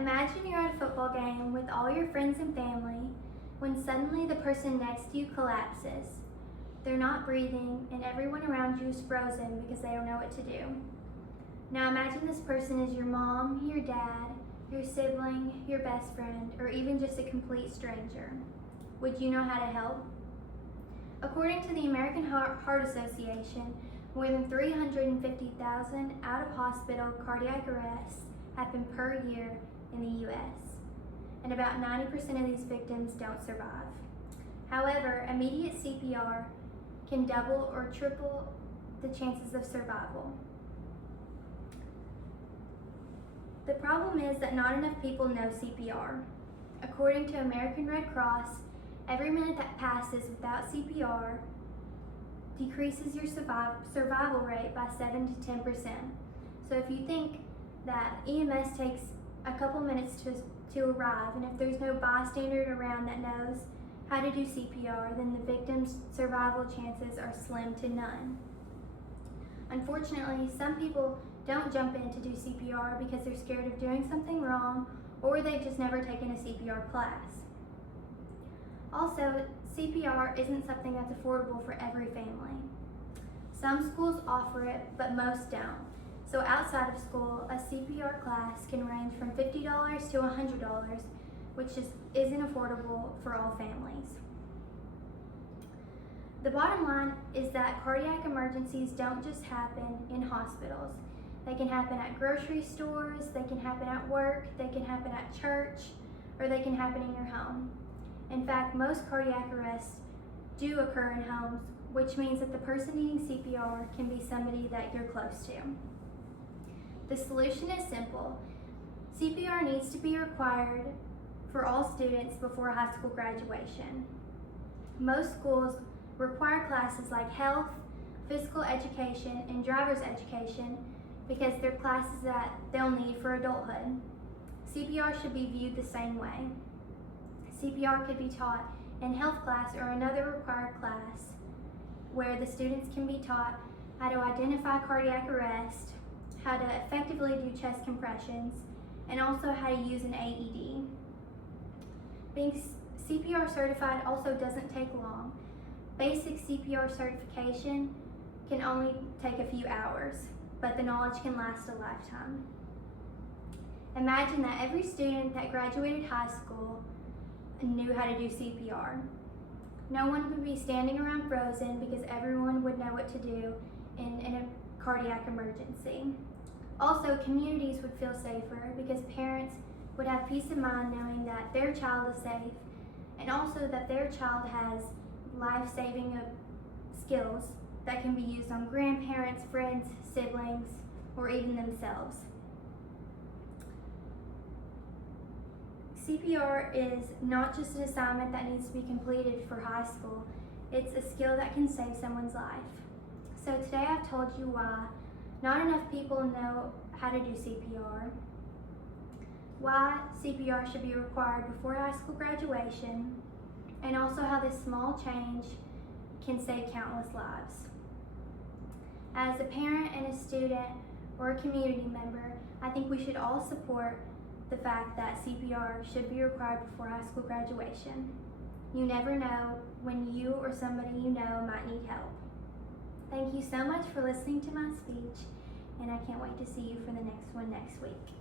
Imagine you're at a football game with all your friends and family when suddenly the person next to you collapses. They're not breathing and everyone around you is frozen because they don't know what to do. Now imagine this person is your mom, your dad, your sibling, your best friend, or even just a complete stranger. Would you know how to help? According to the American Heart Association, more than 350,000 out-of-hospital cardiac arrests happen per year in the U.S., and about 90% of these victims don't survive. However, immediate CPR can double or triple the chances of survival. The problem is that not enough people know CPR. According to American Red Cross, every minute that passes without CPR decreases your survival rate by 7 to 10%. So if you think that EMS takes a couple minutes to arrive, and if there's no bystander around that knows how to do CPR, then the victim's survival chances are slim to none. Unfortunately, some people don't jump in to do CPR because they're scared of doing something wrong, or they've just never taken a CPR class. Also, CPR isn't something that's affordable for every family. Some schools offer it, but most don't. So outside of school, a CPR class can range from $50 to $100, which just isn't affordable for all families. The bottom line is that cardiac emergencies don't just happen in hospitals. They can happen at grocery stores, they can happen at work, they can happen at church, or they can happen in your home. In fact, most cardiac arrests do occur in homes, which means that the person needing CPR can be somebody that you're close to. The solution is simple. CPR needs to be required for all students before high school graduation. Most schools require classes like health, physical education, and driver's education because they're classes that they'll need for adulthood. CPR should be viewed the same way. CPR could be taught in health class or another required class where the students can be taught how to identify cardiac arrest, how to effectively do chest compressions, and also how to use an AED. Being CPR certified also doesn't take long. Basic CPR certification can only take a few hours, but the knowledge can last a lifetime. Imagine that every student that graduated high school knew how to do CPR. No one would be standing around frozen because everyone would know what to do in a cardiac emergency. Also, communities would feel safer because parents would have peace of mind knowing that their child is safe and also that their child has life-saving skills that can be used on grandparents, friends, siblings, or even themselves. CPR is not just an assignment that needs to be completed for high school, it's a skill that can save someone's life. So today I've told you why not enough people know how to do CPR, why CPR should be required before high school graduation, and also how this small change can save countless lives. As a parent and a student or a community member, I think we should all support the fact that CPR should be required before high school graduation. You never know when you or somebody you know might need help. Thank you so much for listening to my speech, and I can't wait to see you for the next one next week.